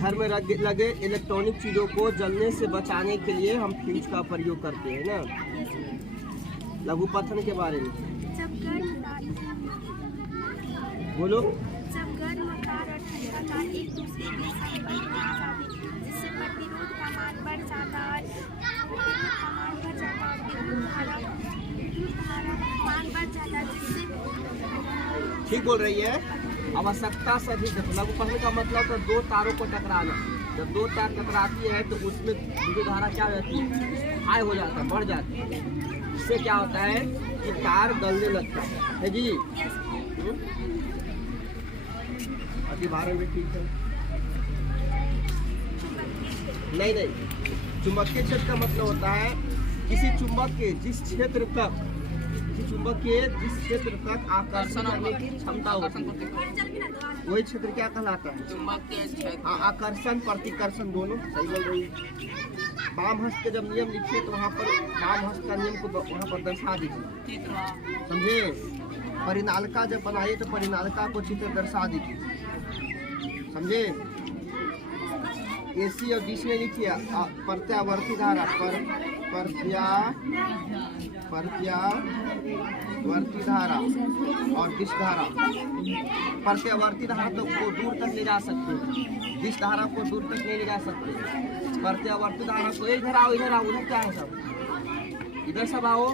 घर में लगे इलेक्ट्रॉनिक चीज़ों को जलने से बचाने के लिए हम फ्यूज का प्रयोग करते हैं ना। लघु पठन के बारे में बोलो। जब गर्म तार और ठंडा तार एक दूसरे के साथ जिससे प्रतिरोध का मान बढ़ जाता है विद्युत धारा मान बढ़ जाता है जिससे ठीक बोल रही है। आवश्यकता से अधिक लघु पठन का मतलब तो दो तारों को टकराना। जब दो तार टकराती है तो उसमें विद्युत धारा क्या रहती है, हाई हो जाता है, बढ़ जाती है। इससे क्या होता है कि तार गलने लगता है जी। अभी बारह में ठीक है। नहीं, चुंबकीय क्षेत्र का मतलब होता है किसी चुंबक के जिस क्षेत्र तक आकर्षण करने की क्षमता होती है, वही क्षेत्र क्या कहलाता है? चुंबकीय क्षेत्र। हाँ, आकर्षण प्रतिकर्षण दोनों सही बोल रही है। वाम हस्त के जब नियम लिखिए तो वहाँ पर वाम हस्त का नियम को वहाँ पर दर्शा दीजिए, समझे। परिनालिका जब बनाइए तो परिनालिका को चित्र दर्शा दीजिए, समझे। AC और DC में लिखिए प्रत्यावर्ती धारा प्रत्यावर्ती धारा और दिश धारा। प्रत्यावर्ती धारा तो को दूर तक ले जा सकते हैं, दिश धारा को दूर तक नहीं ले जा सकते। प्रत्यावर्ती धारा को इधर आओ, इधर आओ, उधर क्या है सब, इधर सब आओ।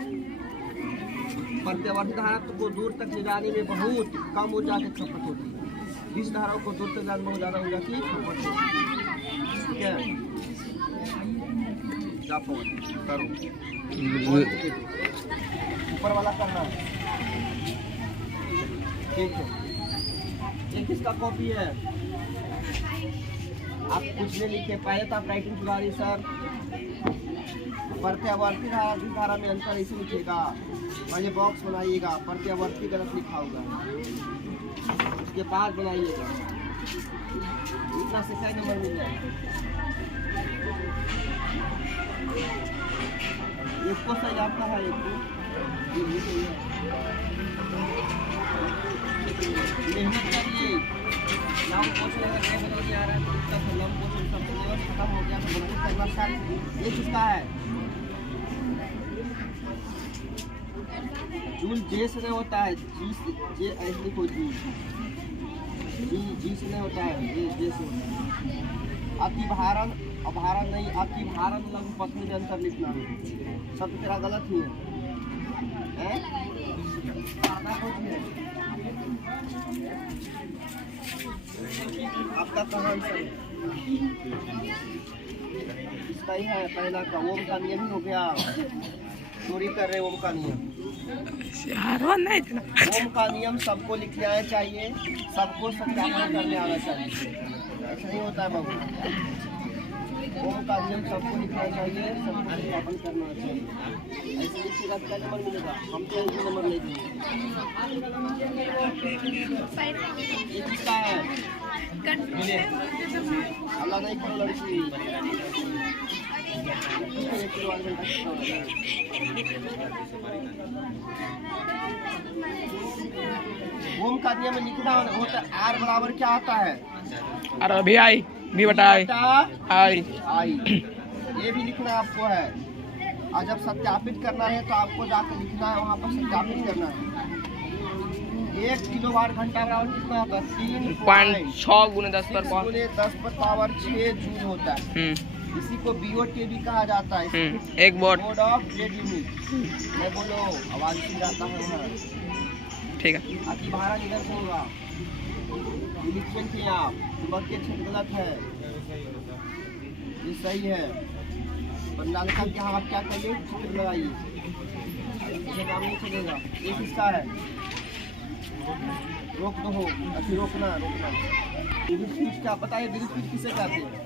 प्रत्यावर्ती धारा को दूर तक ले जाने में बहुत कम ऊर्जा की खपत होती है। दिश धाराओं को दूर तक जाने में बहुत ज़्यादा ऊर्जा की खपत होती है। ठीक है, करो ऊपर वाला करना है। ठीक है, ये किसका कॉपी है? आप कुछ नहीं लिखे, पहले तो आप राइटिंग सुधार रही सर। प्रत्यावर्ती धारा जिस धारा में अंतर इसे लिखेगा, पहले बॉक्स बनाइएगा, प्रत्यावर्ती गलत लिखा होगा, उसके बाद बनाइएगा, इतना से सही नंबर मिल जाएगा। इसको सही आपका है, मेहनत करिए। नाम क्वेश्चन अगर नहीं बदल आ रहा है तो उसका लम क्वेश्चन सब सिलेबस खत्म हो गया तो बनाने करना स्टार्ट। ये किसका है? जूल जे से नहीं होता है, जी से, जे ऐसे कोई जी से नहीं होता है, ये जे से होता है। अतिभारण अभारण नहीं, अतिभारण लघु पठन में अंतर लिखना है। सब तेरा गलत ही है, आपका कहाँ आंसर इसका ही है? पहला का ओम का नियम ही हो गया। चोरी कर रहे ओम का नियम। ओम का नियम सबको लिखने आना चाहिए, सबको सत्यापन करने आना चाहिए। ऐसा नहीं होता है बाबू। ओम का नियम सबको लिखना चाहिए, सबको सत्यापन करना चाहिए। ऐसे लिखिएगा क्या नंबर मिलेगा? हम तो एक नंबर ले देंगे। ये किसका है? अल्लाह नहीं करो लड़की। ओम का नियम लिखना होता है, आर बराबर क्या आता है? अरे अभी आई भी बता आई ये भी लिखना आपको है। और जब सत्यापित करना है तो आपको जाकर लिखना है, वहाँ पर सत्यापित करना है। 1 किलोवाट घंटा बराबर कितना होता है? 3.6 × 10 पर 6 जूल होता है। इसी को BOT भी कहा जाता है। एक बोर्ड ऑफ ब्लेड यूनिट। मैं बोलो आवाज सुन जाता है वहाँ। ठीक है, अति भारण इधर से होगा। लिखिए थे आप, चुंबकीय क्षेत्र गलत है, ये सही है। परिनालिका के यहाँ आप क्या करिए, चित्र लगाइए, काम नहीं चलेगा। ये किसका है? रोक दो हो, अच्छी रोकना। विद्युत स्विच क्या बताइए, विद्युत स्विच किसे कहते हैं?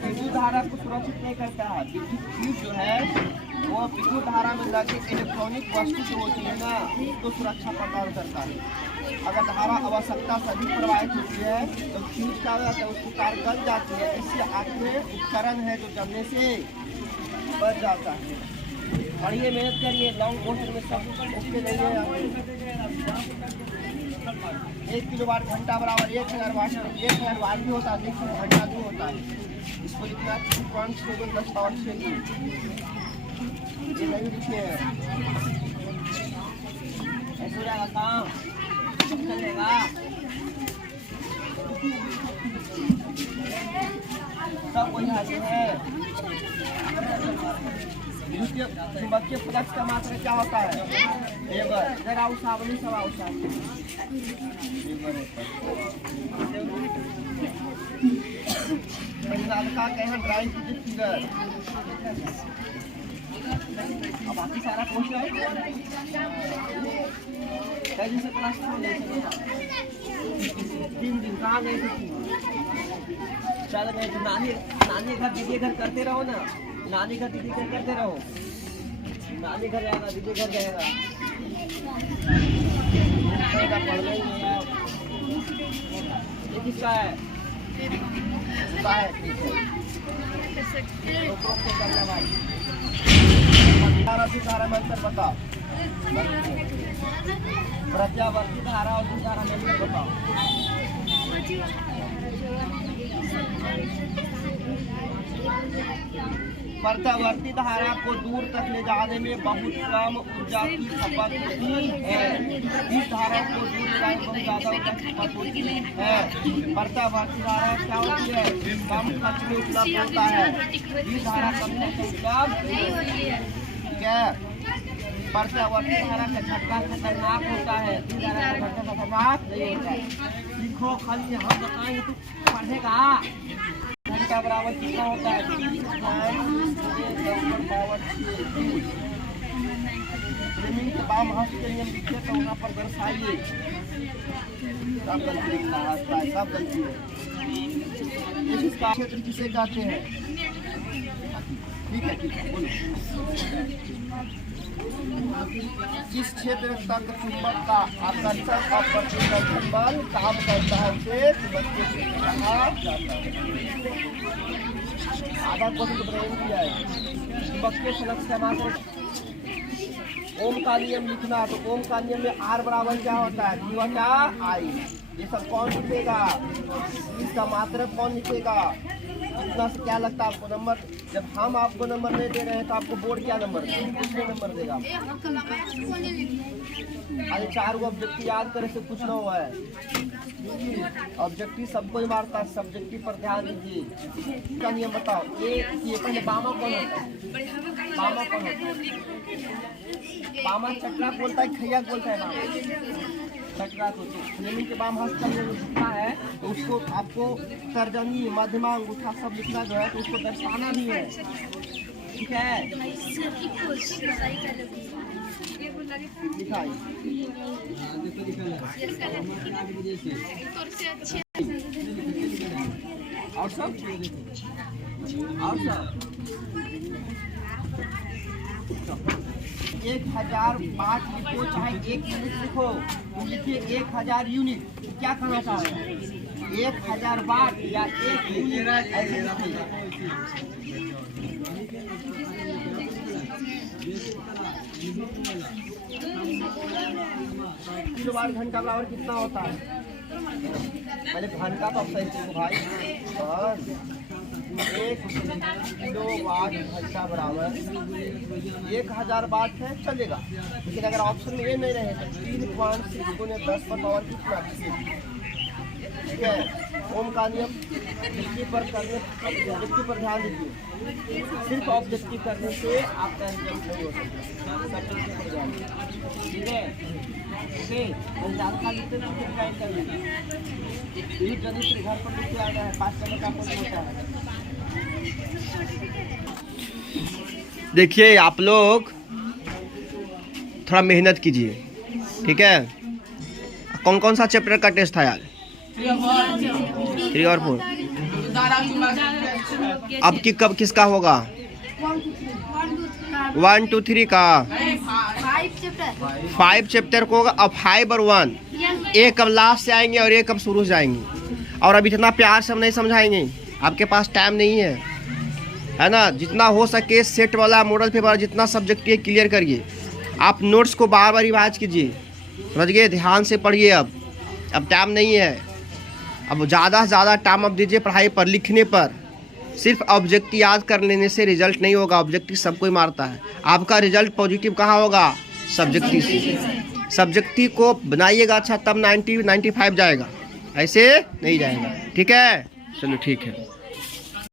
विद्युत धारा को सुरक्षित नहीं करता है। विद्युत स्विच जो है वो विद्युत धारा में लगे इलेक्ट्रॉनिक वस्तु जो होती है ना, उसको सुरक्षा प्रदान करता है। अगर धारा आवश्यकता से अधिक प्रवाहित होती है तो फ्यूज क्या होता है, उसकी तार गल जाती है। इससे आगे उपकरण है जो जमने से बच जाता है। पढ़िए, मेहनत करिए, लॉन्ग क्वेश्चन में सब ओके नहीं है। 1 किलोवाट घंटा बराबर 1000 वाट। 1000 वाट भी होता है, लेकिन घंटा भी होता है। इसको लिखना 2.7 10 पावर 6 ये नहीं लिखे हैं। ऐसे हो जाएगा काम, सब चलेगा, सब वही हाल है। चुंबकीय फ्लक्स का मात्रा क्या होता है? वेबर। इधर आओ सावनी, सब आओ सावनी। का कहना ड्राइंग की फिगर। अब बाकी सारा क्वेश्चन कैसे से क्लास में 3 दिन कहाँ गए थे? चल गए थे नानी घर दीदी घर करते रहो ना, नानी घर दीदी घर करते रहो। नानी घर जाएगा, दीदी घर जाएगा, पढ़ना ही नहीं यार। ये किसका है? किसका है? ठीक है, तो करना भाई। 12 धारा में अंतर बताओ। प्रत्यावर्ती धारा और धारा में अंतर बताओ। प्रत्यावर्ती धारा को दूर तक ले जाने में बहुत कम ऊर्जा की खपत होती है। इस धारा को दूर ले जाने में बहुत ज्यादा ऊर्जा की खपत होती है। प्रत्यावर्ती धारा क्या होती है? कम खर्च में उपलब्ध होता है। इस धारा कम खर्च में उपलब्ध क्या? प्रत्यावर्ती धारा का झटका खतरनाक होता है। इस धारा का झटका खतरनाक नहीं होता है। लिखो, खाली हम बताएंगे तो पढ़ेगा। घंटा बराबर कितना होता है? जमीन के बाम हाथ के नियम लिखे तो वहाँ पर दर्शाइए। सब गलती लिखना है, सब गलती है। इसका क्षेत्र किसे कहते हैं? ठीक है, ठीक है, बोलो। जिस क्षेत्र तक चुंबक का आकर्षक और प्रतिकर्षण बल काम करता है उसे चुंबकीय क्षेत्र कहा जाता है। आधा क्वेश्चन तो ब्रेन किया है। चुंबकीय फ्लक्स का मात्रा ओम का नियम लिखना, तो ओम का नियम में R बराबर क्या होता है? Q बटा I। ये सब कौन लिखेगा? इसका मात्रा कौन लिखेगा? इतना से क्या लगता है आपको नंबर? जब हम आपको नंबर नहीं दे रहे हैं तो आपको बोर्ड क्या नंबर देगा? कितने नंबर देगा? अरे 4 गो ऑब्जेक्टिव याद करे से कुछ ना हुआ है। ऑब्जेक्टिव सबको ही मारता है, सब्जेक्टिव पर ध्यान दीजिए। इसका नियम बताओ। ये पहले बामा कौन होता है? बामा कौन होता है? बामा चक्रा बोलता है, खैया बोलता है। बामा चक्रा को जमीन के बाम हाथ का लिखना है तो उसको आपको तर्जनी, मध्यमा, अंगूठा सब लिखना जो है तो उसको दर्शाना भी है। ठीक है, दिखाई और सब 1000 वाट लिखो, चाहे 1 यूनिट लिखो, तो लिखिए 1000 यूनिट। क्या कहना चाह रहे हैं? 1000 वाट या 1 यूनिट ऐसे लिखिए। किलोवाट घंटा बराबर कितना होता है? पहले घंटा तो सही से भाई। 1 किलोवाट घंटा बराबर 1000 वाट है, चलेगा। लेकिन अगर ऑप्शन में ये नहीं रहे तो 3.6 गुने 10 पर पावर कितना? ठीक है। ओम का नियम ऑब्जेक्टिव पर ध्यान दीजिए। सिर्फ ऑब्जेक्टिव करने से आपका रिजल्ट नहीं हो सकता। ठीक है, ओके। जानकारी लिखते ना फिर गाइड कर लेना। ये जल्दी घर पर लिख के आ गया है। 5 नंबर का क्वेश्चन होता है। देखिए, आप लोग थोड़ा मेहनत कीजिए, ठीक है। कौन कौन सा चैप्टर का टेस्ट था यार? 3 और 4। अब की कब किसका होगा? 1 2 3 का 5 चैप्टर को होगा। अब 5 और 1 एक कब लास्ट से आएंगे और एक कब शुरू से आएंगे। और अब इतना प्यार से हम नहीं समझाएंगे, आपके पास टाइम नहीं है। है ना। जितना हो सके सेट वाला मॉडल पेपर जितना सब्जेक्टिव क्लियर करिए। आप नोट्स को बार बार रिवाइज कीजिए, समझ गए, ध्यान से पढ़िए। अब टाइम नहीं है, अब ज़्यादा से ज़्यादा टाइम अब दीजिए पढ़ाई पर, लिखने पर। सिर्फ ऑब्जेक्टिव याद कर लेने से रिजल्ट नहीं होगा, ऑब्जेक्टिव सब कोई मारता है। आपका रिजल्ट पॉजिटिव कहाँ होगा? सब्जेक्टिव से। सब्जेक्टिव को बनाइएगा अच्छा, तब 90-95 जाएगा, ऐसे नहीं जाएगा। ठीक है, चलो ठीक है।